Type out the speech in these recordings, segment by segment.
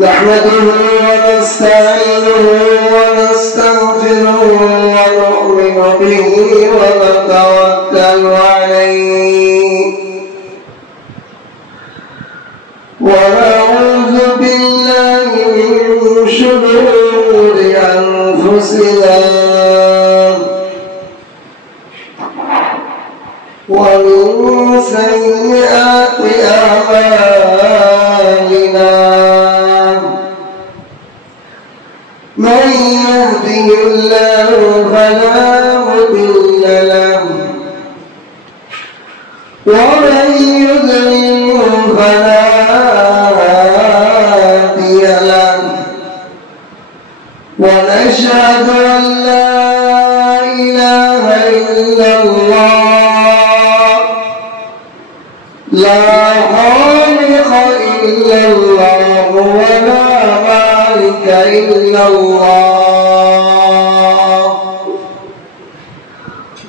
نحمده ونستعينه ونستغفره ونؤمن به ونتوكل عليه ونعوذ بالله من شرور أنفسنا ومن سيئات أعمالنا من يهده الله فلا مضل له ومن يضلل فلا هادي له ونشهد أن لا إله إلا الله لا خالق إلا الله ولا مالك إلا الله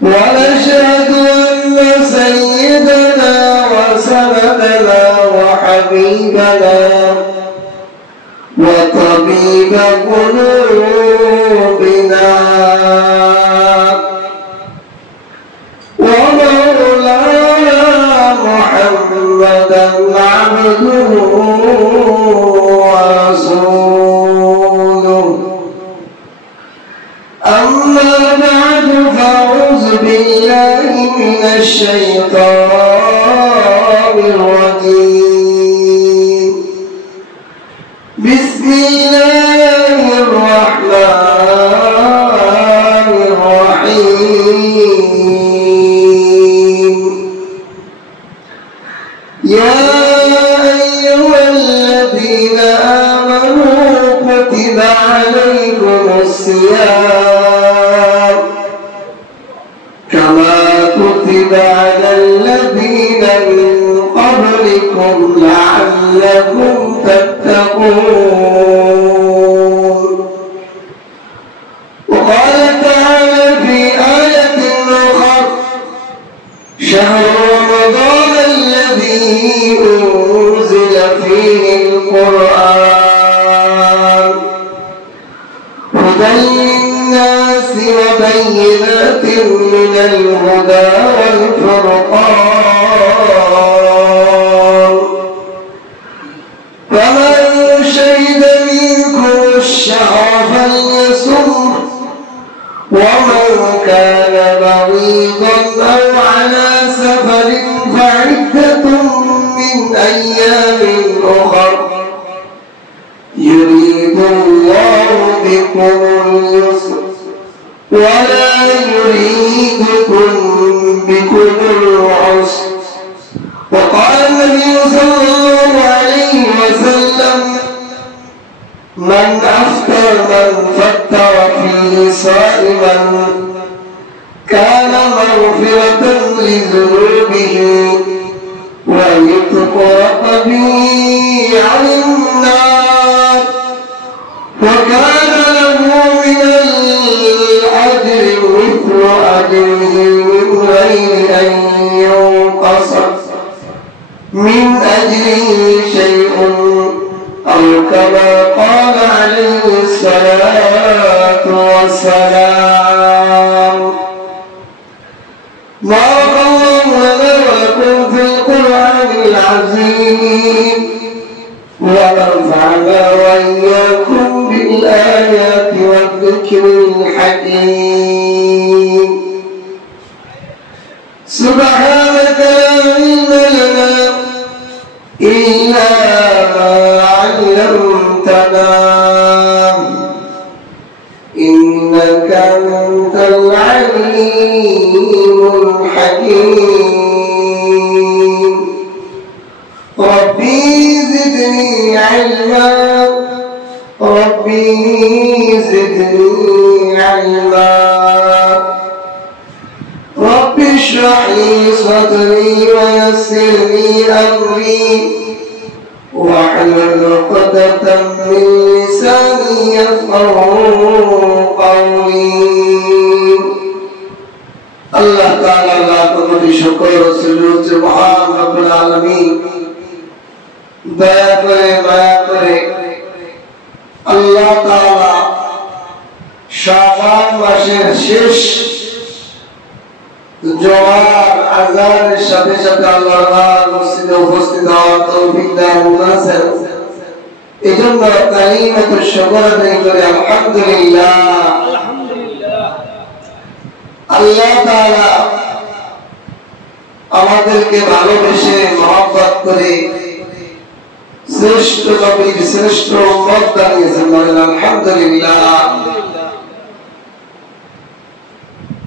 ونشهد أن سيدنا وسندنا وحبيبنا وطبيب قلوبنا ومولانا محمدا عبده ورسوله أما بعد فأعوذ بالله من الشيطان الرجيم بسم الله الرحمن الرحيم يا أيها الذين آمنوا كتب عليكم الصيام كما كتب على الذين من قبلكم لعلكم تتقون وقال تعالى في آية أخرى شهر رمضان الذي أنزل فيه القرآن هدى للناس وبينات من الهدى والفرقان فمن شهد منكم الشهر فليصمه ومن كان مريضا أو على سفر فعدة من أيام أخر يريد الله بكم اليسر ولا يريد بكم العسر وقال النبي صلى الله عليه وسلم من فطر فيه صائما كان مغفرة لذنوبه ويطلق رقبه عن النار وكان له من الأجر مثل أجره من غير أن ينقص من أجره شيء أو كما قال عليه الصلاة والسلام بارك الله لنا ولكم في القرآن العظيم ونفعنا وإياكم بالآيات والذكر الحكيم سبحانك لا علم لنا إلا ما علمتنا إنك أنت العليم الحكيم ربي زدني علما ربي زدني علما رب اشرح لي صدري ويسر لي أمري واحلل عقدة من لساني يفقهوا قولي الله تعالى لا تمر شكر سجود سبحان رب العالمين দয়া করে মায়া করে আল্লাহ তাআলা শাবান মাসের শেষ জোহর আযানের সাথে সাথে আল্লাহর মসজিদে উপস্থিত হওয়ার তৌফিক দান করেছেন। এজন্য কালিমাতু শুকর আদায় করে আলহামদুলিল্লাহ। আল্লাহ তাআলা আমাদেরকে ভালোবেসে মহব্বত করে শ্রেষ্ঠ নবীর শ্রেষ্ঠ উম্মত বানিয়েছেন, বলেন আলহামদুলিল্লাহ।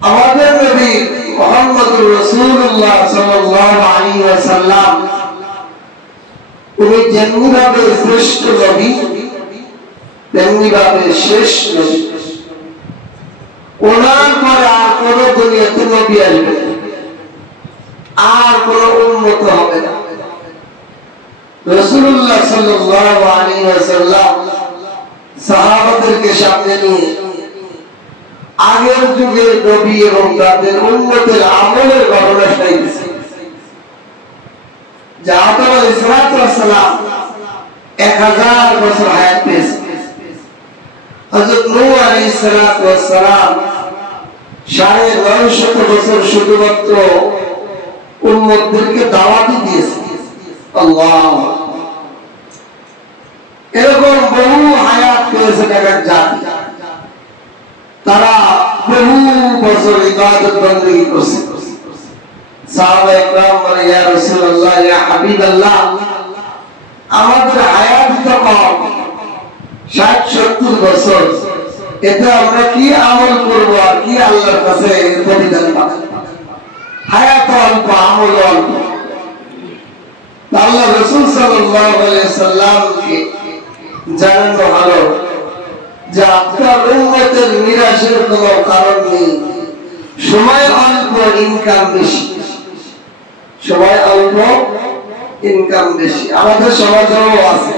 আমাদের নবী মুহাম্মদুর রাসূলুল্লাহ সাল্লাল্লাহু আলাইহি ওয়াসাল্লাম উনি যেমনিভাবে শ্রেষ্ঠ নবী তেমনিভাবে শেষ নবী। ওনার পরে আর কোন দুনিয়াতে নবী আসবে না, আর কোন উম্মত হবে না। রাসূলুল্লাহ সাল্লাল্লাহু আলাইহি ওয়াসাল্লাম সাহাবাদেরকে সামনে নিয়ে আগের যুগের নবী এবং তাদের উম্মতের আমলের ঘটনা শোনাইতেছেন। যে আদম আলাইহিস সালাম 1000 বছর হায়াত পেয়েছেন, হযরত নূহ আলাইহিস সালাম 950 বছর শুধুমাত্র উম্মতদেরকে দাওয়াত দিয়েছেন। আল্লাহ, এরকম বহু হায়াত পেয়েছে এক জাতি, তারা বহু বছর ইবাদত বندگی করছে। সাহাবায়ে কেরাম বলে, ইয়া রাসূলুল্লাহ, ইয়া হাবিবাল্লাহ, আমাদের হায়াত তো কম, 60-70 বছর, এতে আমরা কি আমল করব আর কি আল্লাহর কাছে প্রতিদান পাব? হায়াত অল্প, আমল অল্প। আল্লাহ রাসূল সাল্লাল্লাহু আলাইহি সাল্লামকে জানানো হলো যে আপনার উম্মতের নিরাশের কোনো কারণ নেই, সময় অল্প, ইনকাম বেশি। সময় অল্প, ইনকাম বেশি। আমাদের সমাজেও আছে,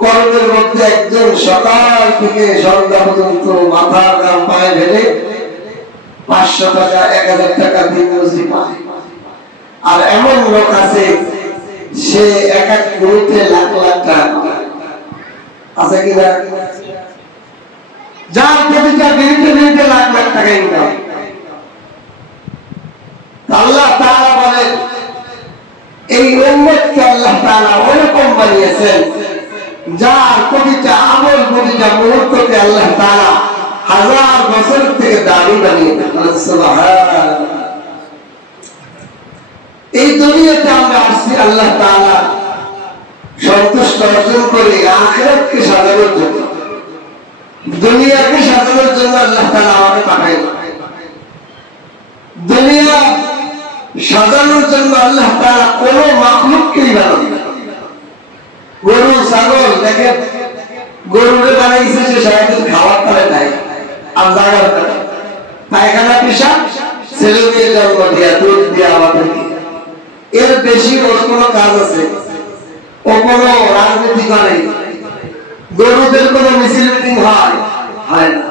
কর্মের মধ্যে একজন সকাল থেকে সন্ধ্যা পর্যন্ত মাথার ঘাম পায়ে ফেলে 500 টাকা 1000 টাকা দিন মজুরি পায়। আর এমন লোক আছে সে এক এক মিনিটে লাখ লাখ টাকা আছে কিনা, যার প্রতিটা মিনিটে লাখ লাখ টাকা ইনকাম। আল্লাহ তাআলা বলেন, এই উম্মতকে আল্লাহ তাআলা ওরকম বানিয়েছেন যার প্রতিটা আমল, প্রতিটা মুহূর্তকে আল্লাহ তাআলা 1000 বছর থেকে দামি বানিয়েছেন। সুবহানাল্লাহ। এই দুনিয়াতে আমরা আসছি আল্লাহ তাআলা সন্তুষ্ট অর্জন করে আখিরাতকে সাজানোর জন্য, দুনিয়াকে সাজানোর জন্য আল্লাহ তাআলা আমাকে পাঠাইলেন। দুনিয়া সাজানোর জন্য আল্লাহ তাআলা কোন মাখলুককেই বানালেন না। গরু ছাগল দেখেন, গরুরে বানাইছে সে সারাদিন খাওয়ার পরে নাই, আর জাগার পরে পায়খানা পেশাব, ছেলে মেয়ে জন্ম দিয়া, দুধ দিয়া আমাদেরকে, এর বেশি ওর কোনো কাজ আছে? ও কোনো রাজনীতি করে? গরুদের কোনো মিছিল মিটিং হয় না।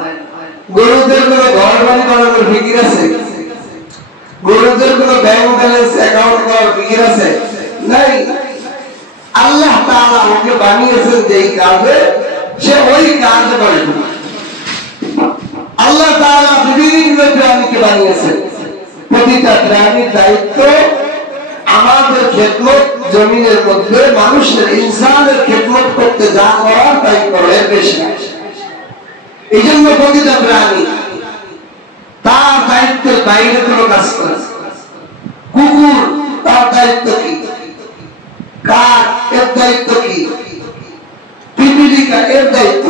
গরুদের কোনো ঘর বাড়ি বানানোর ফিকির আছে? গরুদের কোনো ব্যাংক ব্যালেন্স অ্যাকাউন্ট করার ফিকির আছে? নাই। আল্লাহ তাআলা ওকে বানিয়েছেন যেই কাজে, সে ওই কাজ করে। আল্লাহ তাআলা বিভিন্ন প্রাণীকে বানিয়েছেন, প্রতিটা প্রাণীর দায়িত্ব আমাদের খেদমত, জমিনের মধ্যে মানুষের, ইনসানের খেদমত করতে যা করার তাই করো, এর বেশি না। এই জন্য প্রতিটা প্রাণী তার দায়িত্বের বাইরে কোনো কাজ করে। কুকুর, তার দায়িত্ব কি? কাক, এর দায়িত্ব কি? পিপিলিকা, এর দায়িত্ব।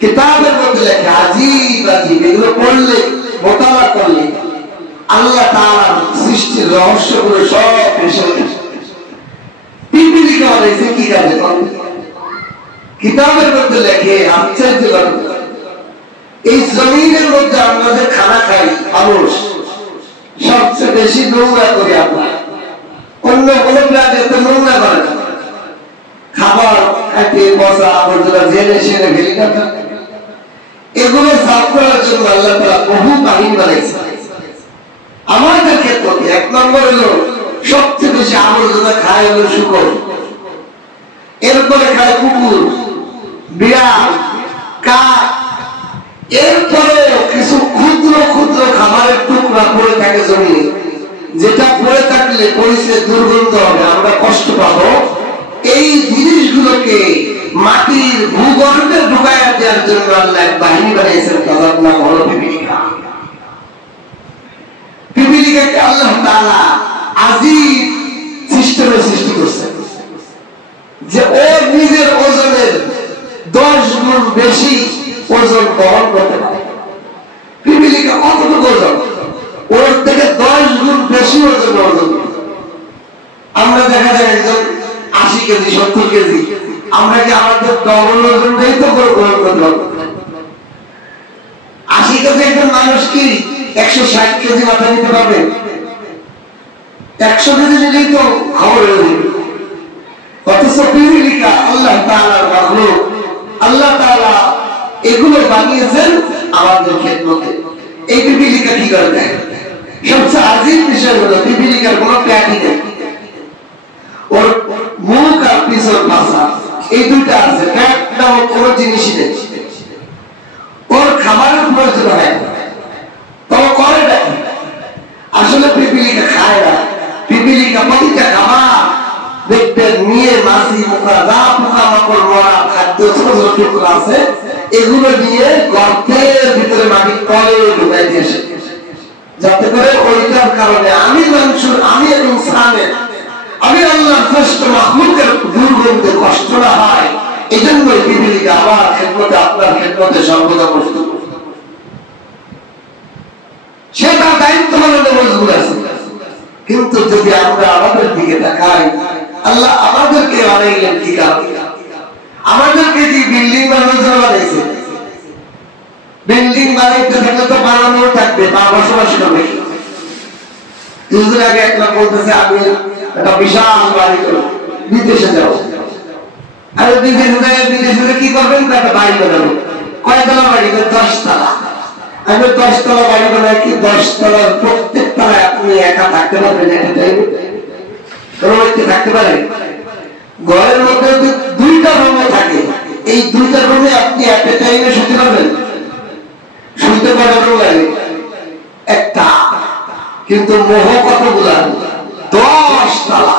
কিতাবের মধ্যে লেখা আজীব আজীব, এগুলো পড়লে, মোতালা করলে আল্লাহ তাআলার সৃষ্টির রহস্যগুলো সব এসে ওঠে। পিপিলিকা বানাইছে কি কাজে? কিতাবের মধ্যে লেখে আশ্চর্য লাগে। এই জমিনের মধ্যে আমরা যে খানা খাই মানুষ, সবচেয়ে বেশি নোংরা করি আমরা। অন্য কোনো প্রাণী এত নোংরা করে না। খাবার খাইতে বসা আবর্জনা জেনে সেরে ফেলি না। এগুলো সাফ করার জন্য আল্লাহ তাআলা বহু বাহিনী বানাইছে। আমাদের ক্ষেত্রে 1 নম্বর হলো সবচেয়ে বেশি আবর্জনা খায় হলো শুকর, এরপরে খায় কুকুর, বিড়াল, কাক, এরপরে কিছু ক্ষুদ্র ক্ষুদ্র খাবারের টুকরা পড়ে থাকে জমিনে, যেটা পড়ে থাকলে পরিচয় দুর্গন্ধ হবে, আমরা কষ্ট পাবো। এই জিনিসগুলোকে মাটির ভূগর্ভে ঢুকাইয়া দেওয়ার জন্য আল্লাহ এক বাহিনী বানিয়েছেন, তাদের নাম হলো পিপিলিকা। পিপিলিকাকে আল্লাহ তাআলা আজীব সিস্টেমে সৃষ্টি করছেন, যে ওর নিজের ওজনের 10 গুণ বেশি ওজন বহন করতে পারে। পিপিলিকা কতটুকু ওজন? ওর থেকে 10 গুণ বেশি ওজন। আমরা দেখা যায় একজন 80 কেজি 70 কেজি, আমরা কি আমাদের ডবল ওজনটাই তো গ্রহণ করতে হবে? 80 কেজি একজন মানুষ কি 160 কেজি মাথা নিতে পারবে? 100 কেজি নিলেই তো খবর হয়ে যাবে। অথচ পিপিলিকা আল্লাহ তাআলার মাখলুক, আল্লাহ তাআলা এগুলো বানিয়েছেন আমাদের খেদমতে। এই পিপিলিকা কি করে দেয়? সবচেয়ে আজীব বিষয় হলো পিপিলিকার কোনো প্যাটি নেই, ওর মুখ আর পিছন মাথা এই দুইটা আছে, প্যাট নামক কোনো জিনিসই নেই। ওর খাবারের প্রয়োজন হয়, তবে করে নাকি? আসলে পিপিলিকা খায় না। পিপিলিকা প্রতিটা খাবার দেখবেন নিয়ে মাছি পোকা যা পোকা মাকড় মরা খাদ্য ছোট ছোট টুকরা আছে, এগুলো নিয়ে গর্তের ভিতরে মাটির তলে ঢুকাই দিয়ে আসে, যাতে করে ওইটার কারণে আমি মানুষের, আমি ইনসানের, আমি আল্লাহর শ্রেষ্ঠ মাখলুকের দুর্গন্ধে কষ্ট না হয়। এই জন্য পিপিলিকা আমার খেদমতে, আপনার খেদমতে সর্বদা প্রস্তুত। সে তার দায়িত্ব পালনে মজবুর আছে। কিন্তু যদি আমরা আমাদের দিকে তাকাই, আল্লাহ আমাদেরকে বানাইলেন কি কারণে? আমাদেরকে কি বিল্ডিং বানানোর জন্য বানাইছে? বিল্ডিং বানাইতে থাকলে তো বানানো থাকবে, বা বসবাস করবে। কিছুদিন আগে এক লোক বলতেছে আমি একটা বিশাল বাড়ি করবো, বিদেশে যাবো। আর বিদেশে কি করবেন? একটা বাড়ি বানাবো। কয়তলা বাড়ি? 10 তলা। আমি 10 তলা বাড়ি বানাই কি 10 তলার প্রত্যেক তলায় আপনি একা থাকতে পারবেন? থাকতে পারেন? ঘরের মধ্যে 2টা রুমে থাকে, এই 2টা রুমে আপনি একটা টাইমে শুতে পারবেন? শুতে পারারও লাগে একটা, কিন্তু মোহ কতগুলা? 10 তলা।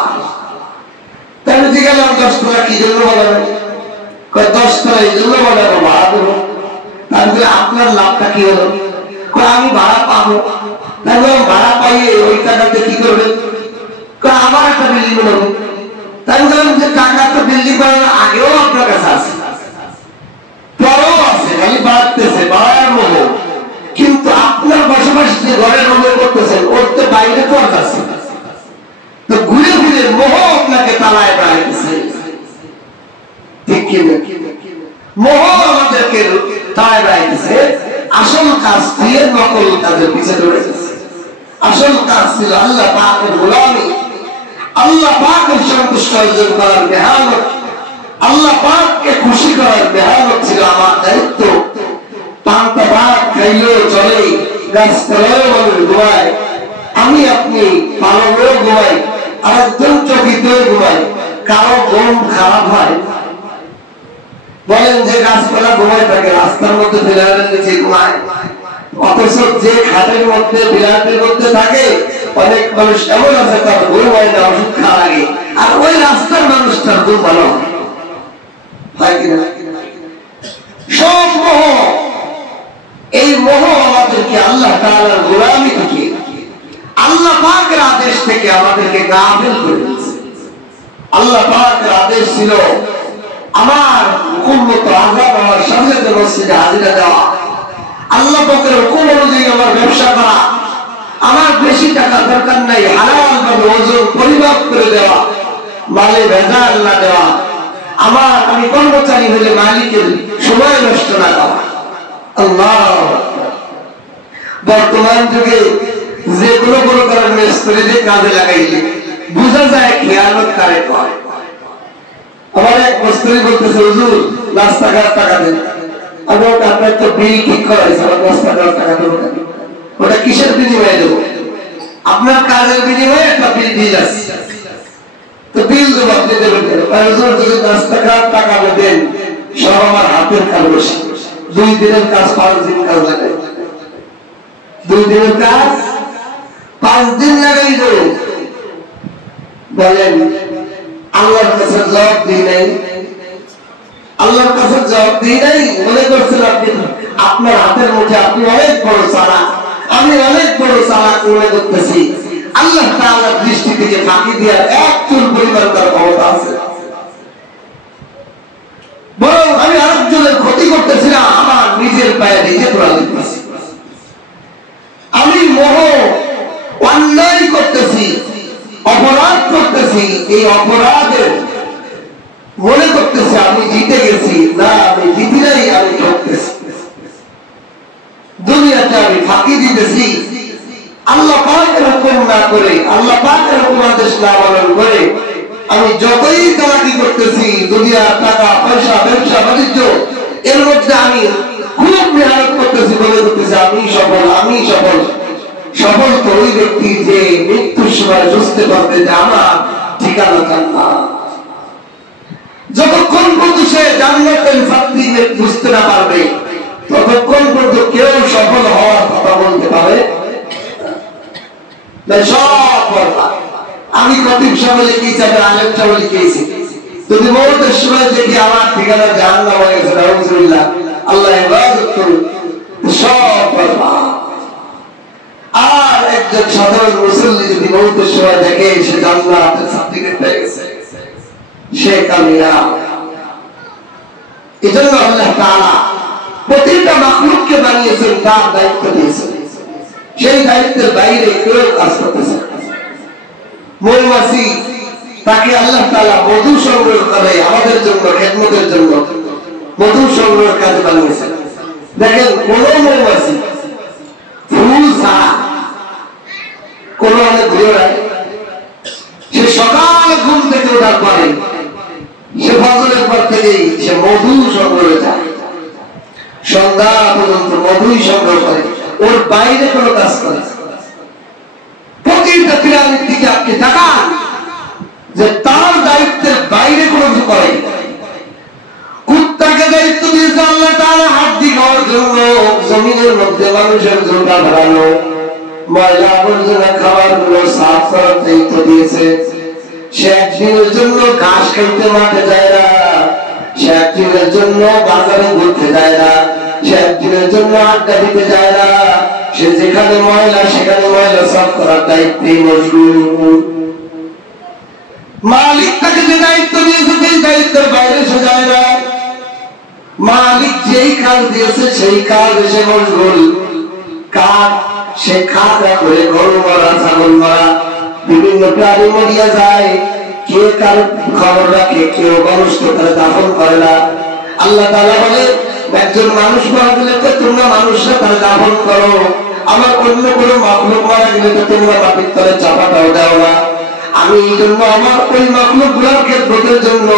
তাই বুঝে গেলাম 10 তলা কি জন্য বানাবেন? 10 তলা এই জন্য বানাবো, ভাড়া দেবো। তাহলে আপনার লাভটা কি হলো? আমি ভাড়া পাবো, তাহলে ভাড়া পাইয়ে ওই টাকাতে কি করবেন? আমার একটা বিল্ডিং বানাবো। তাই বললাম যে টাকা তো বিল্ডিং বানানোর আগেও আপনার কাছে আছে, পরেও আছে, খালি বাড়তেছে, বাড়ার মোহ। কিন্তু আপনার বসবাস যে ঘরের মধ্যে করতেছেন, ওর তো বাইরে পথ আছে, তো ঘুরে ঘুরে মোহ আপনাকে তালায় বাড়াইতেছে। ঠিক কিনা? মোহ আমাদেরকে তালায় বাড়াইতেছে। আসল কাজ দিয়ে নকল কাজের পিছনে দৌড়েছে। আসল কাজ ছিল আল্লাহ পাকের গোলামি, আল্লাহ পাকের সন্তুষ্ট অর্জন করার মেহনত, আল্লাহ পাককে খুশি করার মেহনত ছিল আমার দায়িত্ব। পান্তা ভাত খাইলেও চলে, গাছতলায়ও মানুষ ঘুমায়, আমি আপনি পালনেও ঘুমাই, আরেকজন চকিতেও ঘুমাই। কারো ঘুম খারাপ হয়? বলেন যে গাছপালা ঘুমায় থাকে, রাস্তার মধ্যে বিড়ালের নিচে ঘুমায়। অথচ যে খাটের মধ্যে বিড়ালের মধ্যে থাকে, অনেক মানুষ এমন আছে তার ঘুম হয় না, ওষুধ খাওয়া লাগে, আর ওই রাস্তার মানুষটার ঘুম ভালো হয় কিনা? সব মোহ। এই মোহ আমাদেরকে আল্লাহ তাআলার গোলামি থেকে, আল্লাহ পাকের আদেশ থেকে আমাদেরকে গাফিল করে দিয়েছে। আল্লাহ পাকের আদেশ ছিল আমার উম্মত আযাব হওয়ার সাথে সাথে মসজিদে হাজিরা দেওয়া, আল্লাহ পাকের হুকুম অনুযায়ী আমার ব্যবসা করা, আমার বেশি টাকা দরকার নাই, হালাল ভাবে ওজন পরিমাপ করে দেওয়া, মালে ভেজাল না দেওয়া, আমি কর্মচারী হলে মালিকের সময় নষ্ট না দেওয়া। আল্লাহ, বর্তমান যুগে যে কোনো প্রকারের মিস্ত্রিদের কাজে লাগাইলে বোঝা যায় খেয়ালত কারে কয়। আমার এক মিস্ত্রি বলতেছে, হুজুর রাস্তাঘাট টাকা দেন। আমি আপনার তো বিল ঠিক করাইছে, আমার রাস্তাঘাট টাকা দেবো, ওটা কিসের বিনিময়ে দেবো? আপনার কাজের বিনিময়ে একটা বিল দিয়ে যাচ্ছে, তো বিল দেবো, আপনি দেবেন। হুজুর যদি রাস্তাঘাট টাকা দেন, সব আমার হাতের কাজ বসে 2 দিনের কাজ 5 দিন কাজ লাগে 2 দিনের কাজ 5 দিন লাগাই দেব বলেন আল্লাহর কাছে জবাব দিই নাই আল্লাহর কাছে জবাব দিই নাই মনে করছেন আপনি আপনার হাতের মুঠে আপনি অনেক বড় চালাক আমি অনেক বড় চালাক মনে করতেছি আল্লাহ তাআলার দৃষ্টি থেকে ফাঁকি দেওয়ার এক চুল পরিমাণ তার ক্ষমতা আছে বরং আমি আরেকজনের ক্ষতি করতেছি না আমার নিজের পায়ে নিজে তোলা দিতেছি আমি মোহ অন্যায় করতেছি অপরাধ করতেছি এই অপরাধের মনে করতেছি আমি জিতে গেছি না আমি জিতি নাই আমি ঠকতেছি দুনিয়াতে আমি ফাঁকি দিতেছি আল্লাহ পাকের হুকুম না করে আল্লাহ পাকের হুকুম আদেশ না পালন করে আমি যতই চালাকি করতেছি দুনিয়ার টাকা পয়সা ব্যবসা বাণিজ্য এর মধ্যে আমি খুব মেহনত করতেছি বলে করতেছি আমি সফল সফল তো ওই ব্যক্তি যে মৃত্যুর সময় বুঝতে পারবে যে আমার ঠিকানা জান্নাত যতক্ষণ পর্যন্ত সে জান্নাতের শান্তি বুঝতে না পারবে ততক্ষণ পর্যন্ত কেউ সফল হওয়ার কথা বলতে পারে না সব বরবাদ আমি খতিব সাহেব লিখেছি আমি আলেম সাহেব লিখেছি যদি মৌতের সময় দেখি আমার ঠিকানা জাহান্নাম হয়ে গেছে নাউযুবিল্লাহ আল্লাহ হেফাজত করুন সব বরবাদ আর একজন সাধারণ মুসল্লি যদি মৌতের সময় দেখে সে জান্নাতের সার্টিফিকেট পেয়ে গেছে সে কামিয়াব এজন্য আল্লাহ তাআলা প্রতিটা মাখলুককে বানিয়েছেন তার দায়িত্ব দিয়েছেন সেই দায়িত্বের বাইরে কেউ কাজ করতেছে মৌমাছি তাকে আল্লাহ তাআলা মধু সংগ্রহ করে আমাদের জন্য খেদমতের জন্য মধু সংগ্রহের কাজ বানিয়েছেন দেখেন কোন মৌমাছি ফুল ছাড়া কোন অনেক ঘুরে বেড়ায় সে সকালে ঘুম থেকে ওঠার পরে সে ফজরের পর থেকেই সে মধু সংগ্রহ যায় সন্ধ্যা পর্যন্ত মধুই সংগ্রহ করে ওর বাইরে কোনো কাজ করে প্রতিটা পিরামিড দিকে আপনি তাকান যে তার দায়িত্বের বাইরে কোনো কিছু করে কুত্তাকে দায়িত্ব দিয়েছে আল্লাহ তাআলা হাড্ডি খাওয়ার জন্য জমিনের মধ্যে মানুষের জোটা ধরানো ময়লা আবর্জনা খাওয়ার জন্য সাফ করার দায়িত্ব দিয়েছে সে একদিনের জন্য ঘাস খাইতে মাঠে যায় না সে একদিনের জন্য বাজারে ঘুরতে যায় না সে একদিনের জন্য আড্ডা দিতে যায় না সে যেখানে ময়লা সেখানে ময়লা সাফ করার দায়িত্বে মশগুল মালিক তাকে যে দায়িত্ব দিয়েছে সেই দায়িত্বের বাইরে সে যায় না মালিক যেই কাজ দিয়েছে সেই কাজ এসে মশগুল কাজ সে খাওয়া করে গরু মারা ছাগল মারা বিভিন্ন প্রাণী মরিয়া যায় কে কার খবর রাখে কেউ মানুষ তো তারা দাফন করে না আল্লাহ তাআলা বলে একজন মানুষ মারা গেলে তো তোমরা মানুষরা তারা দাফন করো আমার অন্য কোনো মাখলুক মারা গেলে তো তোমরা মাটির তলে চাপাটাও দাও না আমি এই জন্য আমার ওই মাখলুক গুলোর খেদমতের জন্য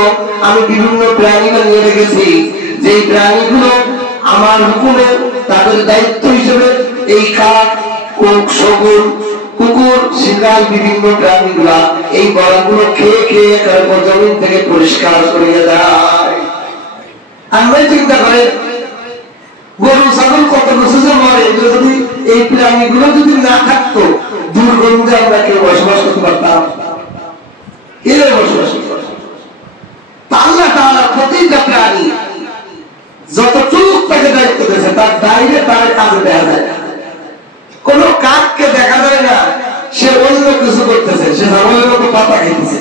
আমি বিভিন্ন প্রাণী বানিয়ে রেখেছি যেই প্রাণীগুলো আমার হুকুমে তাদের দায়িত্ব হিসেবে এই কাক কোক শগুন কুকুর শিকার বিভিন্ন প্রাণীগুলা এই বড়গুলো খেয়ে খেয়ে তারপর জমিন থেকে পরিষ্কার করিয়ে দেয় আমরা চিন্তা করে গরু ছাগল কত বছর যে মরে এগুলো যদি এই প্রাণীগুলো যদি না থাকতো দুর্গন্ধে আমরা কেউ বসবাস করতে পারতাম কেউ বসবাস করতে পারতাম আল্লাহ তাআলা প্রতিটা প্রাণী যতটুকু তাকে দায়িত্ব দিয়েছে তার বাইরে তার কাজে দেখা যায় কোন কাককে দেখা যায় না সে অন্য কিছু করতেছে সে ছাগলের মতো পাতা খাইতেছে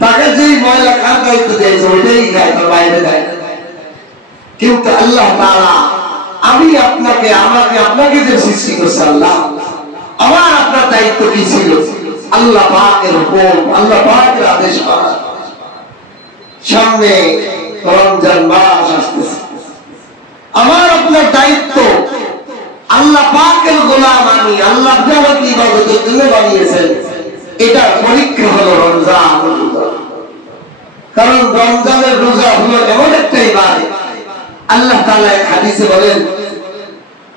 তাকে যেই ময়লা খাওয়ার দায়িত্ব দিয়েছে ওইটাই খায় তার বাইরে যায় কিন্তু আল্লাহ তাআলা আমি আপনাকে আমাকে আপনাকে যে সৃষ্টি করছে আল্লাহ আমার আপনার দায়িত্ব কি ছিল আল্লাহ পাকের হুকুম আল্লাহ পাকের আদেশ পালন সামনে রমজান মাস আসতেছে আমার আপনার দায়িত্ব আল্লাহ পাকের গোলাম আমি আল্লাহ আমাকে ইবাদতের জন্য বানিয়েছেন এটা পরীক্ষা হলো রমজান কারণ রমজানের রোজা হলো এমন একটা ইবাদত আল্লাহ তাআলা এক হাদিসে বলেন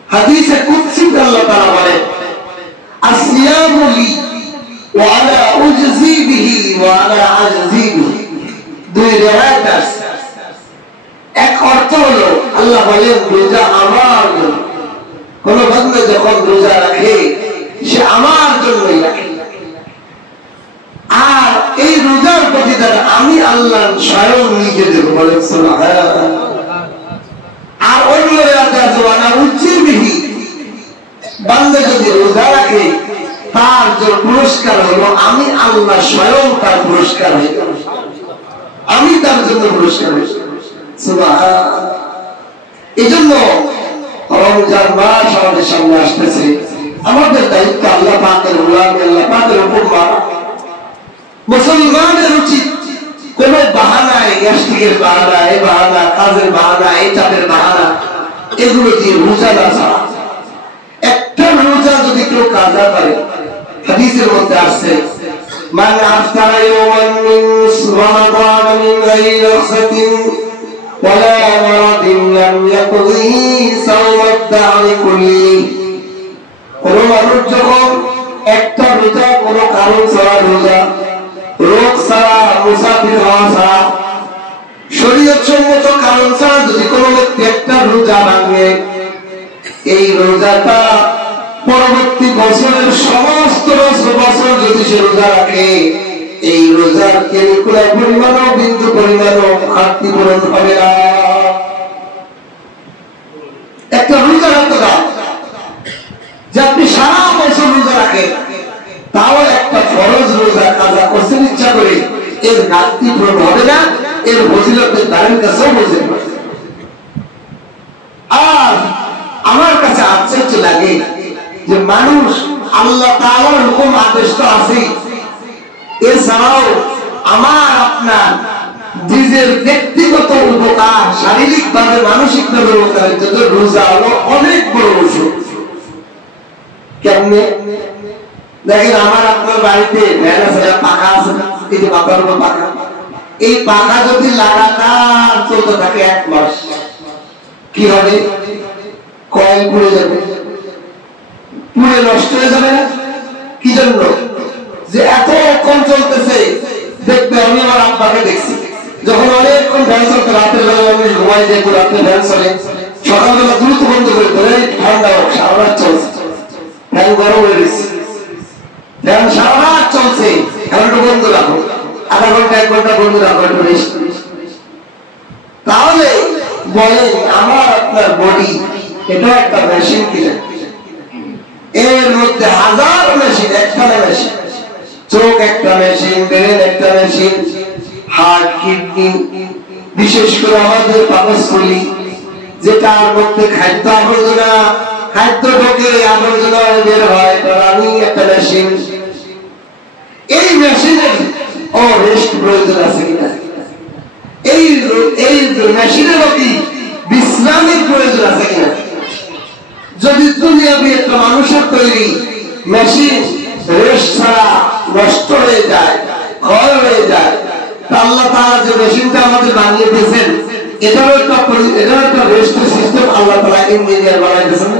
হাদিসে কুদসিতে আল্লাহ তাআলা বলেন আসিয়ামু লি ওয়া আনা উজজি বিহি ওয়া আনা আজজি বিহি দুই রিওয়ায়াত আছে এক অর্থ হলো আল্লাহ বলেন রোজা আমার জন্য। কোন বান্দা যখন রোজা রাখে সে আমার জন্যই রাখে, আর এই রোজার প্রতিদান আমি আল্লাহ স্বয়ং নিজে দেব। বলেন সুবহানাল্লাহ। আর অন্য আয়াতে আছে ওয়ানা উজ্জিবিহি, বান্দা যদি রোজা রাখে তার যে পুরস্কার হলো আমি আল্লাহ স্বয়ং তার পুরস্কার হয়ে যাব, আমি তার জন্য পুরস্কার হয়ে যাব। সুবহানাল্লাহ। এজন্য রমজান মাস আমাদের সামনে আসতেছে, আমাদের দায়িত্ব আল্লাহ পাকের গোলামি, আল্লাহ পাকের উপমা। মুসলমানের উচিত কোন বাহানায়, গ্যাস্ট্রিকের বাহানা, এই বাহানা, কাজের বাহানা, এই চাপের বাহানা, এগুলো দিয়ে রোজা না ছাড়া। একটা রোজা যদি কেউ কাজা করে, হাদিসের মধ্যে আসছে মান আফতারা ইয়াওমান মিন রমাদান মিন গায়রি রাখসাতিন ওয়ালা মারাদিন লাম ইয়াকদি সাওমাদ দা'রি কুল্লি। কোন মানুষ যখন একটা রোজা কোন কারণ ছাড়া রোজা, রোগ ছাড়া, মুসাফির হওয়া ছাড়া, শরীয়ত সম্মত কারণ ছাড়া যদি কোনো ব্যক্তি একটা রোজা ভাঙে, এই রোজাটা পরবর্তী বছরের সমস্ত বছর যদি সে রোজা রাখে, এই রোজার কেলিকুলা পরিমাণও বিন্দু পরিমাণও ঘাটতি পূরণ হবে না। একটা রোজা রাখতে দাও যে আপনি সারা বছর রোজা রাখেন, তাও একটা ফরজ রোজা কাজা করছেন ইচ্ছা করে, এর ঘাটতি পূরণ হবে না, এর ফজিলতের দ্বারের কাছেও বুঝে। আর আমার কাছে আশ্চর্য লাগে যে মানুষ আল্লাহ তাআলার হুকুম আদেশ তো আছে, এছাড়াও আমার আপনার নিজের ব্যক্তিগত উপকার, শারীরিক ভাবে মানসিক ভাবে উপকারের জন্য রোজা হলো অনেক বড় ওষুধ। কেমনে দেখেন, আমার আপনার বাড়িতে ভ্যান আছে, পাখা আছে, এই যে বাবার উপর পাখা, এই পাখা যদি লাগাতার চলতে থাকে 1 মাস, কি হবে? কয়েল পুড়ে যাবে, পুড়ে নষ্ট হয়ে যাবে না? কি জন্য? যে এতক্ষণ চলতেছে। দেখবে আমি আমার আব্বাকে দেখছি, যখন অনেকক্ষণ ফ্যান চলতে, রাতের বেলা আমি ঘুমাই যাই, রাতে ফ্যান চলে, সকালবেলা দ্রুত বন্ধ করে ধরে ঠান্ডা হোক, সারা রাত চলছে, ফ্যান গরম হয়ে গেছে, ফ্যান সারা রাত চলছে, এখন একটু বন্ধ রাখো, আধা ঘন্টা 1 ঘন্টা বন্ধ রাখো, একটু রেস্ট। তাহলে বলেন আমার আপনার বডি এটা একটা মেশিন কিনা? এর মধ্যে হাজার মেশিন, একটা মেশিন, চোখ একটা মেশিন, ব্রেন একটা মেশিন, হার্ট, কিডনি, বিশেষ করে আমাদের পাকস্থলী, যেটার মধ্যে খাদ্য আবর্জনা, খাদ্য ঢোকে, আবর্জনা বের হয়, আমি একটা মেশিন। এই মেশিনের রেস্ট প্রয়োজন আছে কিনা? এই মেশিনেরও কি বিশ্রামের প্রয়োজন আছে কিনা? যদি দুনিয়াবি একটা মানুষের তৈরি মেশিন রেস্ট ছাড়া নষ্ট হয়ে যায়, ক্ষয় হয়ে যায়, আল্লাহ তাআলা যে মেশিনটা আমাদের বানিয়ে দিয়েছেন, এটারও একটা রেস্ট সিস্টেম আল্লাহ তাআলা ইঞ্জিনিয়ার বানাই দিয়েছেন।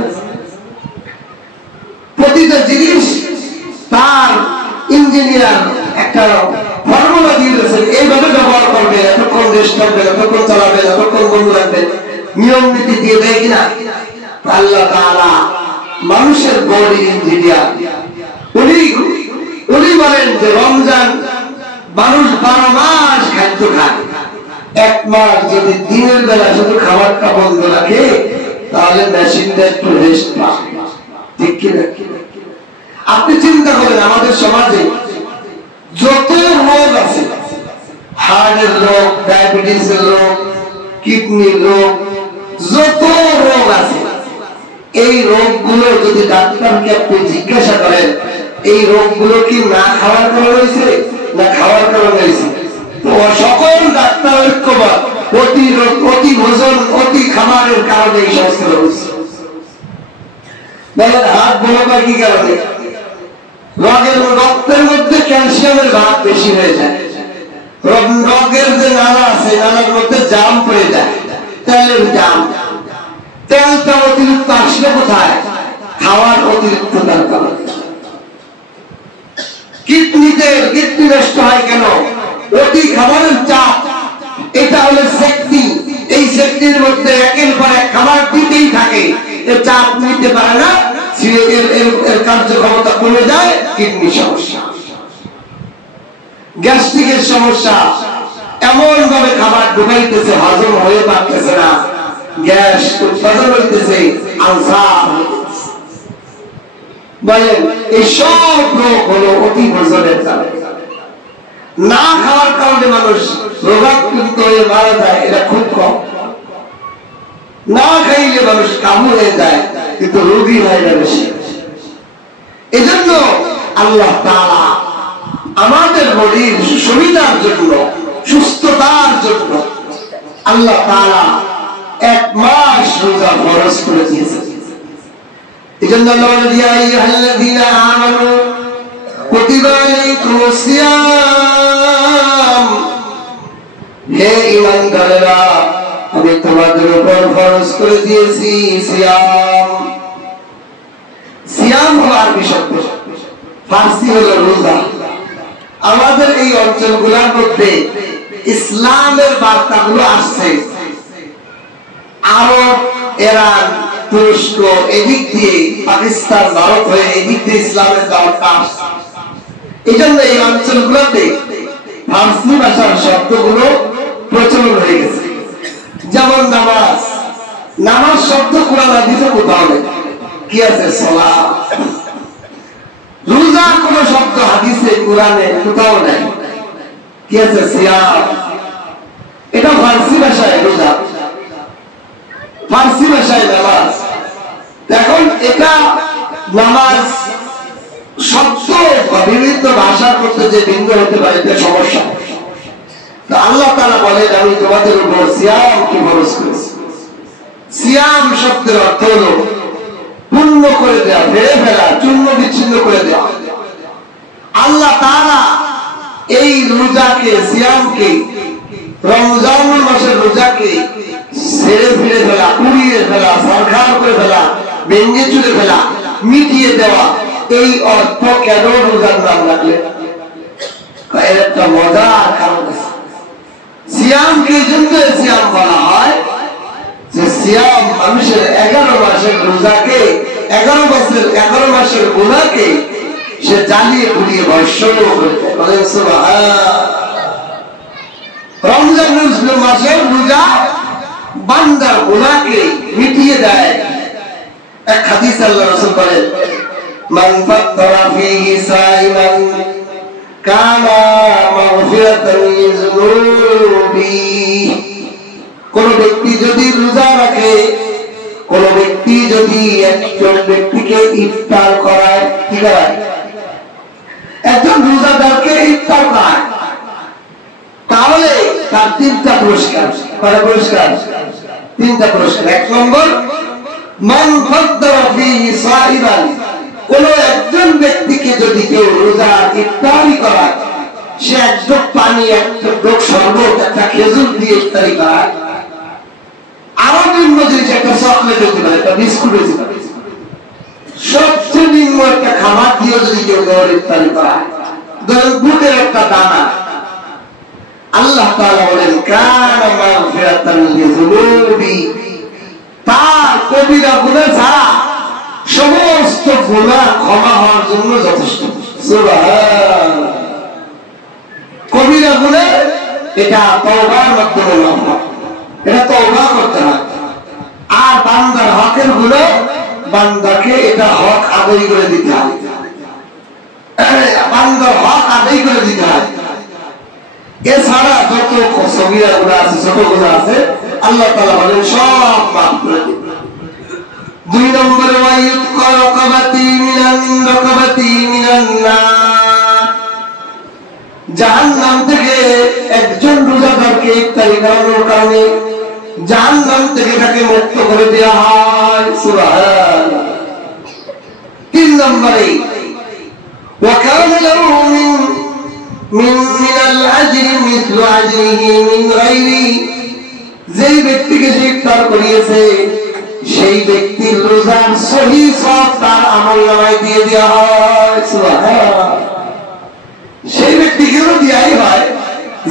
প্রতিটা জিনিস তার ইঞ্জিনিয়ার একটা ফর্মুলা দিয়ে দিয়েছেন, এইভাবে ব্যবহার করবে, এতক্ষণ রেস্ট করবে, এতক্ষণ চালাবে, এতক্ষণ বন্ধ রাখবে, নিয়ম নীতি দিয়ে দেয় কিনা? আল্লাহ তাআলা মানুষের বডি ইঞ্জিনিয়ার। উনি বলেন যে রমজান মানুষ 12 মাস খাদ্য খায়, 1 মাস যদি দিনের বেলা শুধু খাবারটা বন্ধ রাখে, তাহলে মেশিনটা একটু রেস্ট পায়। ঠিক কিনা? আপনি চিন্তা করেন, আমাদের সমাজে যত রোগ আছে, হার্টের রোগ, ডায়াবেটিসের রোগ, কিডনির রোগ, যত রোগ আছে, এই রোগগুলো যদি ডাক্তারকে আপনি জিজ্ঞাসা করেন এই রোগগুলো কি না খাওয়ার কারণে হয়েছে না খাওয়ার কারণে হয়েছে, তো সকল ডাক্তার ঐক্যমত অতি ভোজন, অতি খাবারের কারণে এই সমস্ত রোগ হচ্ছে। হাত বলবা কি কারণে? রক্তের মধ্যে ক্যালসিয়ামের ভাগ বেশি হয়ে যায়, রগের যে নালা আছে, নালার মধ্যে জাম পড়ে যায়, তেলের জাম, তেলটা অতিরিক্ত আসলে কোথায়? খাওয়ার অতিরিক্ততার কারণে। কিডনি নষ্ট হয় কেন? অতি খাবারের চাপ। এটা হলো শক্তি, এই শক্তি কিডনির মধ্যে একের পর এক খাবার দিতেই থাকে, এর চাপ নিতে পারে না, এর কার্যক্ষমতা কমে যায়, কিডনি সমস্যা, গ্যাস্ট্রিকের সমস্যা, এমন ভাবে খাবার ঢুকাইতেছে হজম হয়ে পারতেছে না, গ্যাস উৎপাদন হইতেছে, আলসার বলেন এই সব রোগ হলো অতি ভোজনের কারণে। না খাওয়ার কারণে মানুষ রোগাক্রান্ত হয়ে মারা যায়, এটা খুব কম। না খাইলে মানুষ কাবু হয়ে যায়, কিন্তু রোগী হয় না বেশি। এজন্য আল্লাহ তাআলা আমাদের বডির সুবিধার জন্য, সুস্থতার জন্য আল্লাহ তাআলা 1 মাস রোজা ফরজ করে দিয়েছেন। এজন্য আল্লাহ বলেন, ইয়া আইয়ুহাল্লাযীনা আমানু কুতিবা আলাইকুমুস সিয়াম, হে ঈমানদারেরা আমি তোমাদের উপর ফরজ করে দিয়েছি সিয়াম। সিয়াম হলো আরবি শব্দ, ফার্সি হলো রোজা। আমাদের এই অঞ্চলগুলোর মধ্যে ইসলামের বার্তাগুলো আসছে আরব, ইরান, তুরস্ক, এদিক দিয়ে পাকিস্তান, ভারত হয়ে এদিক দিয়ে ইসলামের দাওয়াত আসছে। এই জন্য এই অঞ্চলগুলোতে ফার্সি ভাষার শব্দগুলো প্রচলন হয়ে গেছে। যেমন নামাজ, নামাজ শব্দ কোরআন হাদিসে কোথাও নেই, কি আছে? সালাত। রোজা কোন শব্দ হাদিসে কোরআনে কোথাও নেই, কি আছে? সিয়াম। এটা ফার্সি ভাষায় রোজা, ফার্সি ভাষায় নামাজ। এখন এটা নামাজ শব্দ বা বিভিন্ন ভাষার মধ্যে যে ভিন্ন হতে পারে, এটা সমস্যা। আল্লাহ তাআলা বলেন, আমি তোমাদের উপর সিয়াম কি ফরজ করেছি। সিয়াম শব্দের অর্থ হলো পূর্ণ করে দেওয়া, ভেড়ে ফেলা, চূর্ণ বিচ্ছিন্ন করে দেওয়া। আল্লাহ তাআলা এই রোজাকে, সিয়ামকে, রমজান মাসের রোজাকে ছেড়ে ফিরে ফেলা, পুড়িয়ে ফেলা, সরকার করে ফেলা, ভেঙে চুরে ফেলা, মিটিয়ে দেওয়া, এই অর্থ কেন রোজার নাম রাখলেন? এর একটা মজার কারণ আছে। সিয়ামকে জন্য সিয়াম বলা হয় যে সিয়াম মানুষের 11 মাসের রোজাকে, 11 মাসের গুনাহকে সে জ্বালিয়ে পুড়িয়ে ভস্ম করে দেয়। বলেন সুবহানাল্লাহ। রমজান মাসের রোজা বান্দার গুনাহকে মিটিয়ে দেয়। এক হাদিস আল্লাহ রাসূল বলেন, মান ফাত্তারা ফীহি সাইমান কানা মাগফিরাতান লিযুনুবি। কোন ব্যক্তি যদি রোজা রাখে, কোন ব্যক্তি যদি একজন ব্যক্তিকে ইফতার করায়, কি করায়? একজন রোজাদারকে ইফতার করায়, তাহলে তার 3টা পুরস্কার। কয়টা পুরস্কার? 3টা পুরস্কার। 1 নম্বর, মান ফাত্তারা ফীহি সাইমান, কোন একজন ব্যক্তিকে যদি কেউ রোজা ইফতারি করায়, সে এক ঢোক পানি, এক ঢোক শরবত, একটা খেজুর দিয়ে ইফতারি করায়, আরো নিম্ন জিনিস একটা চকলেট হতে পারে, একটা বিস্কুট হতে পারে, সবচেয়ে নিম্ন একটা খাবার দিয়ে যদি কেউ ইফতারি করায়, ধরেন বুটের একটা দানা, আল্লাহ তাআলা বলেন কানা মাগফিরাতান লিযুনুবি, তার কবিরা গুনাহ ছাড়া সমস্ত গুনাহ ক্ষমা হওয়ার জন্য যথেষ্ট। সুবহানাল্লাহ। কবিরা গুনাহ এটা তওবার মাধ্যমে মাফ হয়, এটা তওবা করতে হয়। আর বান্দার হকের গুনাহ, বান্দাকে এটা হক আদায় করে দিতে হয়, বান্দার হক আদায় করে দিতে হয়। এছাড়া যত সগীরা গুনাহ আছে, ছোট গুনাহ আছে, আল্লাহ তাআলা বলেন সব মাফ করে দিবেন। 2 নম্বরে, ওয়ায়ুতকা রাকাবাতি মিনান নার, জাহান্নাম থেকে একজন রোজাদারকে ইফতারি করানোর কারণে জাহান্নাম থেকে তাকে মুক্ত করে দেওয়া হয়। সুবহানাল্লাহ। 3 নম্বরে, ওয়া কানা লাহু মিনাল আজরি মিসলু আজরিহি মিন গায়রি, যেই ব্যক্তিকে সে ইফতার করিয়েছে সেই ব্যক্তির রোজার সহি সব তার আমলনামায় দিয়ে দেওয়া হয়। সুবহানাল্লাহ। সেই ব্যক্তিকেও দেওয়াই হয়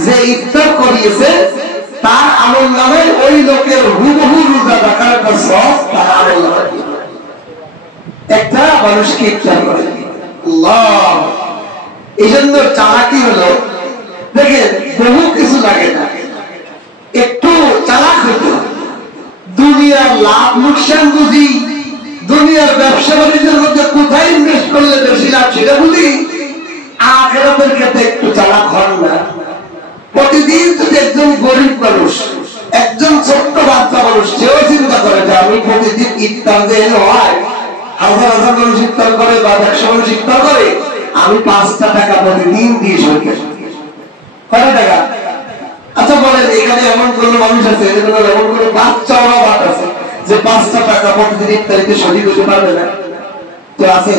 যে ইফতার করিয়েছে, তার আমলনামায় ওই লোকের মানুষকে ইফতার করে। আল্লাহ, এই জন্য চালাকি হলো, দেখেন বহু কিছু লাগে না, একটু চালাক হতো, দুনিয়ার লাভ লোকসান বুঝি, দুনিয়ার ব্যবসা বাণিজ্যের মধ্যে কোথায় ইনভেস্ট করলে বেশি লাভ সেটা বুঝি, আখিরাতের ক্ষেত্রে একটু চালাক হন না। প্রতিদিন যদি একজন গরিব মানুষ, একজন ছোট্ট বাচ্চা মানুষ, সেও চিন্তা করে যে আমি প্রতিদিন ইফতার দিয়ে হয়, হাজার হাজার মানুষ ইফতার করে বা 100 মানুষ ইফতার করে, আমি 5 টাকা প্রতিদিন দিয়ে শুরু করি। কয় টাকা? আচ্ছা বলেন, এখানে এমন কোন মানুষ আছে, এমন কোন বাচ্চা ওরা বাদ আছে যে 5 টাকা প্রতিদিন ইফতারিতে শরীর হতে পারবে না? তো আছে,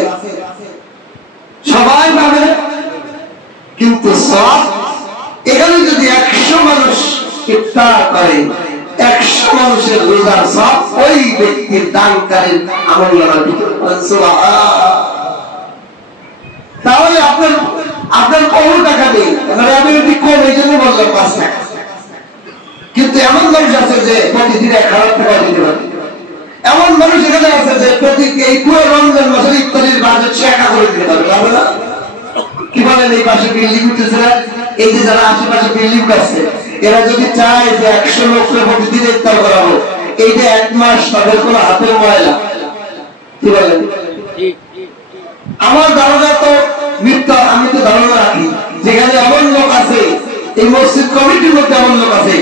সবাই পাবে। কিন্তু সব এখানে যদি 100 মানুষ ইফতার করে, 100 মানুষের রোজার সব ওই ব্যক্তির দানকারীর আমলনামার ভিতরে। তাহলে আপনার কত টাকা নেই, মানে আমি যদি কম এই জন্য বললাম 5 টাকা। কিন্তু এমন মানুষ আছে যে প্রতিদিন 1000 টাকা দিতে পারে, এমন মানুষ এখানে আছে যে এই পুরো রমজান মাসের ইফতারির বাজেট সে একা করে দিতে পারবে না। কি বলেন, এই পাশে বিল্ডিং উঠতেছে না, এই যে যারা আশেপাশে বিল্ডিং আছে, এরা যদি চায় যে 100 লোককে প্রতিদিন ইফতার করাবো, এইটা 1 মাস তাদের কোনো হাতের ময়লা। কি বলেন? আমার ধারণা তো মিথ্যা, আমি তো ধারণা রাখি যেখানে এমন লোক আছে, এই মসজিদ কমিটির মধ্যে এমন লোক আছে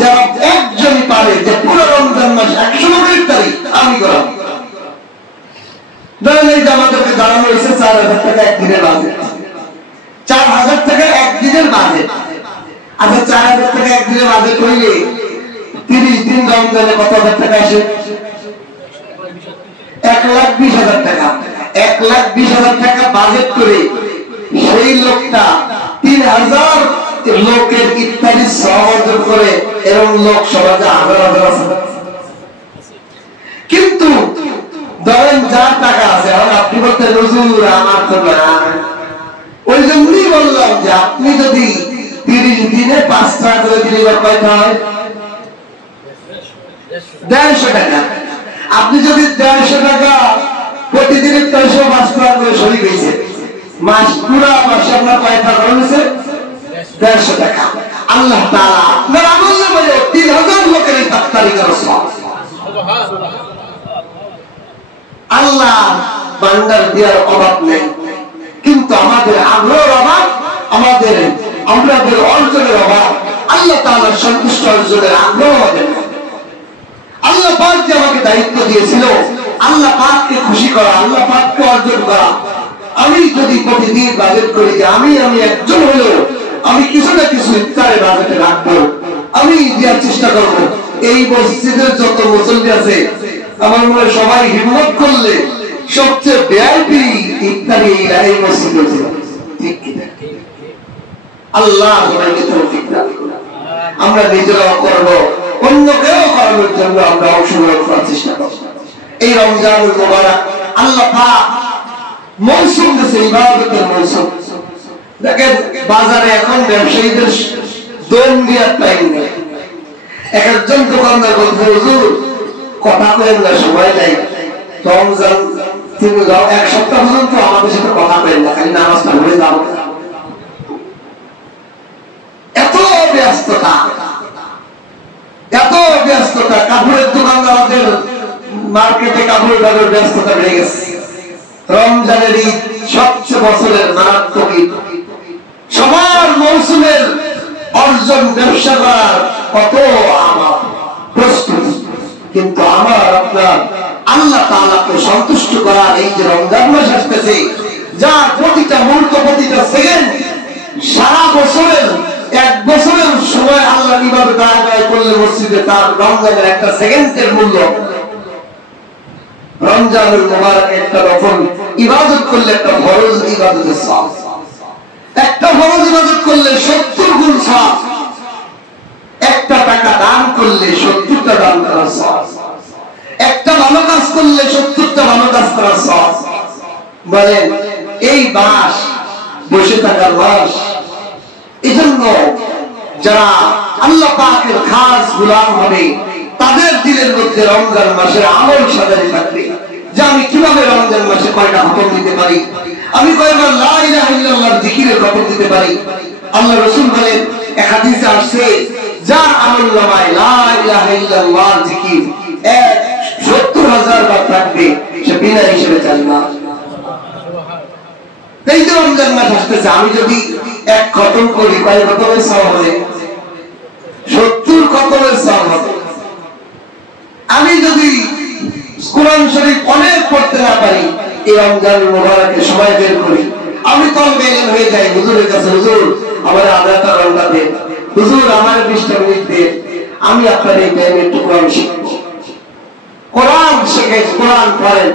যারা একজনই পারে যে পুরো রমজান মাস 100 লোকের ইফতারি আমি করাবো। ধরেন এই যে আমাদেরকে জানানো হয়েছে 4000 টাকা একদিনের বাজেট, 4000 টাকা একদিনের বাজেট। আচ্ছা 4000 টাকা একদিনের বাজেট হইলে 30 দিন রমজানে কত হাজার টাকা আসে? 1,20,000 টাকা। 1,20,000 টাকা বাজেট করে সেই লোকটা 3000 লোকের ইফতারি সহযোগ করে, এরকম লোক সমাজে হাজার হাজার আছে। কিন্তু ধরেন যার টাকা আছে, এখন আপনি বলতে হুজুর আমার তো না, ওই জন্যই বললাম যে আপনি যদি 30 দিনে 5 টাকা করে দিলে কয়টা হয়? 150 টাকা। আপনি যদি 150 টাকা প্রতিদিন 5 টাকা করে শরীর হয়েছে, মাস পুরা মাসে আপনার কয়টা খরচ হয়েছে? 150 টাকা। আল্লাহ তাআলা আপনার আমল নামায় 3000 লোকের ইফতারি করার সওয়াব। আল্লাহ বান্দার দেওয়ার অভাব নেই, কিন্তু আমাদের আগ্রহের অভাব, আমাদের অর্জনের অভাব। আল্লাহ তাআলার সন্তুষ্ট অর্জনের আগ্রহ আমাদের। আল্লাহ পাক যে আমাকে দায়িত্ব দিয়েছিল, আল্লাহ পাককে খুশি করা, আল্লাহ পাককে অর্জন করা, আমি যদি প্রতিদিন বাজেট করি যে আমি একজন হলেও আমি কিছু না কিছু ইফতারের বাজেটে রাখবো, আমি দেওয়ার চেষ্টা করবো। এই মসজিদের যত মুসল্লি আছে, আমার মনে হয় সবাই হিম্মত করলে সবচেয়ে ভিআইপি ইফতারি এই মসজিদে ছিল। ঠিক কিনা? আল্লাহ সবাইকে তৌফিক দান করুন। আমরা নিজেরাও করবো, অন্যকেও করানোর জন্য আমরা অংশগ্রহণ করার চেষ্টা করব। এই রমজানুল মুবারক আল্লাহ পাক মৌসুম দিয়েছে, ইবাদতের মৌসুম। দেখেন বাজারে এখন ব্যবসায়ীদের দম দেওয়ার টাইম নেই। একজন দোকানদার বলছে হুজুর কথা করেন না, সময় নাই, রমজান 1 সপ্তাহ পর্যন্ত আমাদের সাথে কথা করেন না, খালি নামাজ পড়ে যাবো। এত ব্যস্ততা, এত ব্যস্ততা, কাপড়ের দোকানদারদের মার্কেটে কাপড়ের বাজারের ব্যস্ততা বেড়ে গেছে। রমজানের ঈদ সবচেয়ে বছরের মারাত্মক ঈদ, সবার মৌসুমের অর্জন ব্যবসা করার কত আমার প্রস্তুতি, কিন্তু আমার আপনার আল্লাহ তাআলাকে সন্তুষ্ট করার এই যে রমজান মাস আসতেছে, যার প্রতিটা মুহূর্ত, প্রতিটা সেকেন্ড সারা বছরের 1 বছরের সময় আল্লাহ ইবাদত আদায় করলে মসজিদে তার রমজানের একটা সেকেন্ডের মূল্য। রমজানুল মুবারক একটা নফল ইবাদত করলে একটা ফরজ ইবাদতের সওয়াব, একটা ফরজ ইবাদত করলে 70 গুণ সওয়াব, একটা টাকা দান করলে 70টা দান করার সওয়াব, একটা ভালো কাজ করলে 70টা ভালো কাজ করার সওয়াব। বলেন এই মাস বসে থাকার মাস। এজন্য যারা আল্লাহ পাকের খাস গোলাম হবে, তাদের দিলের মধ্যে রমজান মাসের আমল সাজানো থাকবে, যে আমি কিভাবে রমজান মাসে কয়টা খতম দিতে পারি, আমি কয়বার লা ইলাহা ইল্লাল্লাহর জিকিরের খতম দিতে পারি। আল্লাহ রাসূল বলেন, এক হাদিসে আসছে, যার আমলনামায় লা ইলাহা ইল্লাল্লাহর জিকির 70,000 বার থাকবে, সে বিনা হিসেবে জান্নাত। এই যে রমজান মাস আসতেছে, আমি যদি এক খতম করি, কয় খতমের সওয়াব হবে? 70 খতমের সওয়াব হবে। আমি যদি কোরআন শরীফ অনেক পড়তে না পারি, এই রমজান মুবারকে সময় বের করি, আমি তলবে ইলম হয়ে যাই হুজুরের কাছে, হুজুর আমার আধাটা রমজান দেন, হুজুর আমার 20টা মিনিট দেন, আমি আপনার এই টাইমে একটু কোরআন শিখব। কোরআন শিখে কোরআন পড়েন,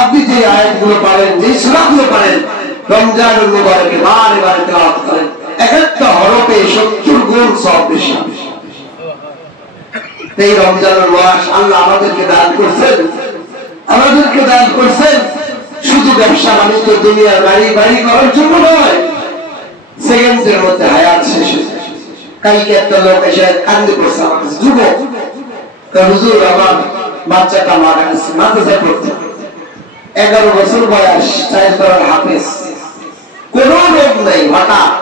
আপনি যে আয়াতগুলো পারেন, যে সূরাগুলো পারেন, রমজান মুবারকে বারে বারে তেলাওয়াত করেন, এক একটা হরফে 70 গুণ সওয়াব বেশি। এই রমজানের মাস আল্লাহ আমাদেরকে দান করছেন, শুধু ব্যবসা বাণিজ্য দুনিয়ার বাড়ি বাড়ি করার জন্য নয়, সেকেন্ডের মধ্যে হায়াত শেষ হয়ে যায়। কালকে একটা লোক এসে কান্দে পড়ছে আমার কাছে, যুবক, হুজুর আমার বাচ্চাটা মারা গেছে, মাদ্রাসায় পড়তে, 11 বছর বয়স, 4 বছর হাফেজ, কোন রোগ নাই, হঠাৎ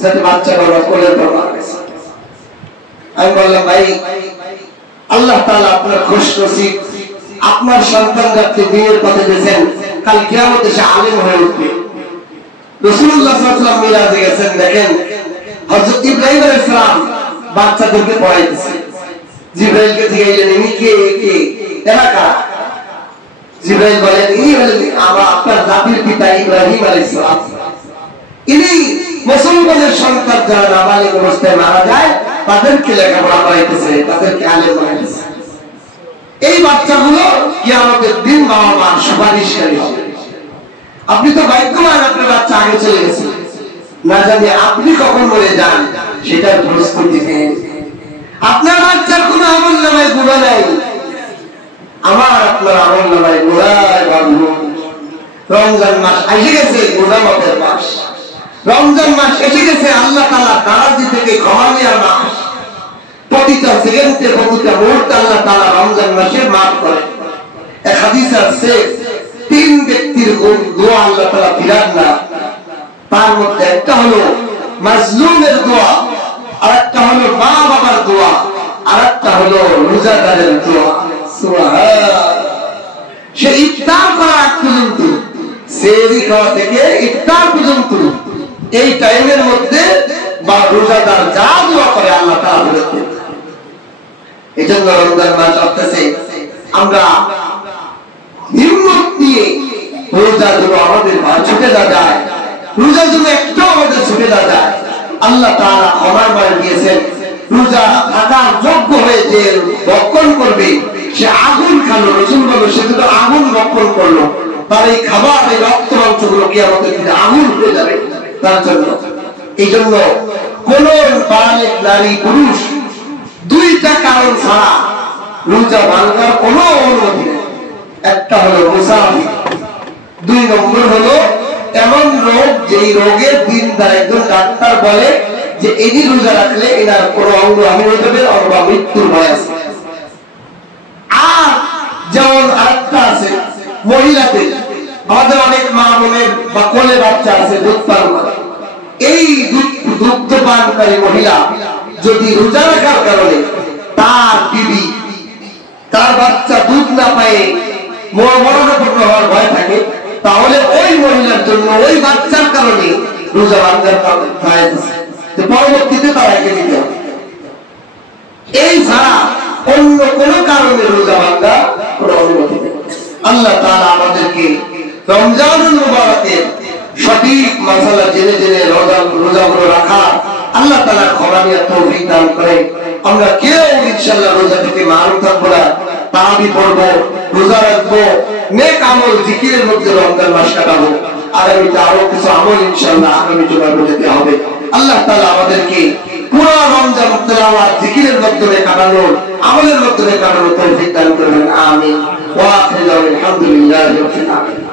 সাথে বাচ্চাটা কোলের পর মারা গেছে। আমি বললাম, ভাই আল্লাহ তাআলা আপনার খুশনসিব, আপনার সন্তান যাতে দিনের পথে গেছেন, কাল কিয়ামতে সে আলেম হয়ে উঠবে। রাসূলুল্লাহ সাল্লাল্লাহু আলাইহি ওয়াসাল্লাম মিরাজে গেছেন, দেখেন হযরত ইব্রাহিম আলাইহিস সালাম বাচ্চাদেরকে পড়াইতেছে, জিবরাইলকে জিজ্ঞাসা ইনি কে, এরা কারা? জিবরাইল বলেন, ইনি হলেন আপনার জাতির পিতা ইব্রাহিম আলাইহিস সালাম। ইনি মুসলমানের সন্তান যারা নাবালিগ অবস্থায় মারা যায়, তাদেরকে লেখাপড়া করাইতেছে, তাদেরকে আলেম বানাইতেছে। এই বাচ্চাগুলো কিয়ামতের দিন বাবা মার সুপারিশকারী হবে। আপনি তো ভাগ্যবান, আপনার বাচ্চা আগে চলে গেছে, না জানি আপনি কখন মরে যান সেটার প্রস্তুতি নেন। আপনার বাচ্চার কোনো আমলনামায় গুনাহ নাই, আমার আপনার আমলনামায় গুনাহ বাঁধলো। রমজান মাস এসে গেছে, গুনাহমাফের মাস। রমজান মাস এসে গেছে, আল্লাহ তাআলা নারাজি থেকে ক্ষমা নেওয়ার মাস। প্রতিটা সেকেন্ডে, প্রতিটা মুহূর্তে আল্লাহ তাআলা রমজান মাসে মাফ করেন। এক হাদিসে আছে, 3 ব্যক্তির দোয়া আল্লাহ তাআলা ফিরান না, তার মধ্যে একটা হলো মাজলুমের দোয়া, আরেকটা হলো মা বাবার দোয়া, আরেকটা হলো রোজাদারের দোয়া। সুবহানাল্লাহ। সে ইফতার করা পর্যন্ত, সেহরি খাওয়া থেকে ইফতার পর্যন্ত, এই টাইমের মধ্যে বা রোজাদার যা দোয়া করে আল্লাহ তাআলা বলেন। এজন্য রমজান মাস আসতেছে, আমরা হিম্মত নিয়ে রোজা যেন আমাদের ছুটে না যায়, রোজা যেন একটাও আমাদের ছুটে না যায়। আল্লাহ তাআলা ক্ষমার মান দিয়েছেন, রোজা থাকার যোগ্য হয়ে যে ভক্ষণ করবে সে আগুন খালো। রাসূল বলেন, সে তো আগুন ভক্ষণ করলো, তার এই খাবার, এই রক্ত মাংসগুলো কিয়ামতের দিনে আগুন হয়ে যাবে তার জন্য। এই জন্য কোন বালিগ নারী পুরুষ 2টা কারণ ছাড়া রোজা ভাঙার কোন অনুমতি নেই। একটা হলো মুসাফির, 2 নম্বর হলো এমন রোগ যেই রোগের দিন একজন ডাক্তার বলে যে এই রোজা রাখলে এনার কোনো অঙ্গ হানি হয়ে যাবে অথবা মৃত্যুর ভয় আছে। আর যেমন আরেকটা আছে মহিলাদের, আমাদের অনেক মা বোনের বা কোলে বাচ্চা আছে, দুধ পান করে, এই দুগ্ধ পানকারী মহিলা যদি রোজা রাখার কারণে তার বিবি, তার বাচ্চা দুধ না পায় মরণাপন্ন হওয়ার ভয় থাকে, তাহলে ওই মহিলার জন্য ওই বাচ্চার কারণে রোজা ভাঙার পরবর্তীতে তারাকে দিতে হবে। এই ছাড়া অন্য কোন কারণে রোজা ভাঙা কোন অনুমতি নেই। আল্লাহ তাআলা আমাদেরকে রমজানুল মুবারকের সঠিক মাসালা জেনে জেনে রোজাগুলো রাখা আল্লাহ তাআলা ক্ষমা নেওয়ার তৌফিক দান করে। আমরা কেউ ইনশাআল্লাহ রোজা থেকে মারুম থাকবো না, তারাবি পড়বো, রোজা রাখবো, নেক আমল জিকিরের মধ্যে রমজান মাস কাটাবো। আগামীতে আরো কিছু আমল ইনশাআল্লাহ আগামী জুমার মধ্যে হবে। আল্লাহ তাআলা আমাদেরকে পুরো রমজান তেলাওয়াত জিকিরের মাধ্যমে কাটানোর, আমলের মাধ্যমে কাটানোর তৌফিক দান করবেন। আমিন। ওয়া আখিরু আলহামদুলিল্লাহি রাব্বিল আলামিন।